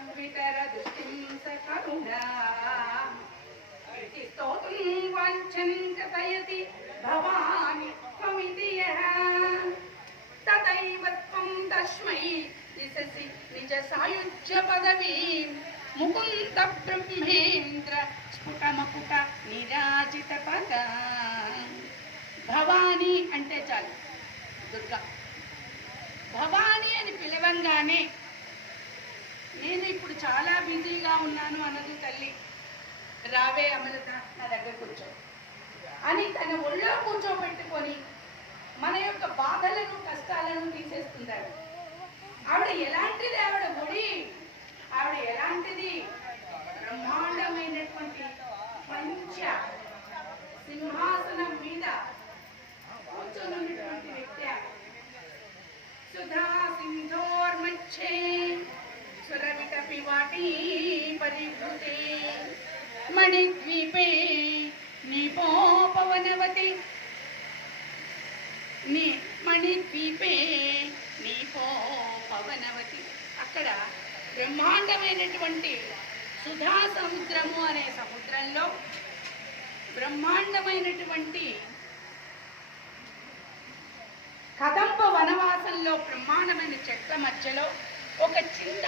వితర దృష్టిం సకరుణా స్తోతుం వాంఛन्तయతి భవాని త్వమితి యః తదైవ త్వం తస్మై దిశసి నిజ సాయుజ్య పదవీం. ముకుంద బ్రహ్మేంద్ర స్ఫుటమకుట నిరాజిత పద. భవాని అంటే చాలు. దుర్గా. భవాని అని పిలవంగానే నేను ఇప్పుడు చాలా బిజీగా ఉన్నాను అన్నది తల్లి రావే అమృత నా దగ్గర కూర్చో. అని తన ఒళ్ళో కూర్చోబెట్టుకొని మన యొక్క బాధలను కష్టాలను తీసేస్తుంటాడు ఆవిడ ఎలాంటిది? ఆవిడ గుడి ఆవిడ ఎలాంటిది? బ్రహ్మాండమైనటువంటి పంచ సింహాసనం మీద కూర్చొనున్నటువంటి వ్యక్తి సుధా సింధోర్మచ్చే పరిభృతే మణిద్వీపే నీ మణిద్వీపే నీపో పవనవతి అక్కడ బ్రహ్మాండమైనటువంటి సుధా సముద్రము అనే సముద్రంలో బ్రహ్మాండమైనటువంటి కదంబ వనవాసంలో బ్రహ్మాండమైన చెట్ల మధ్యలో ఒక చిన్న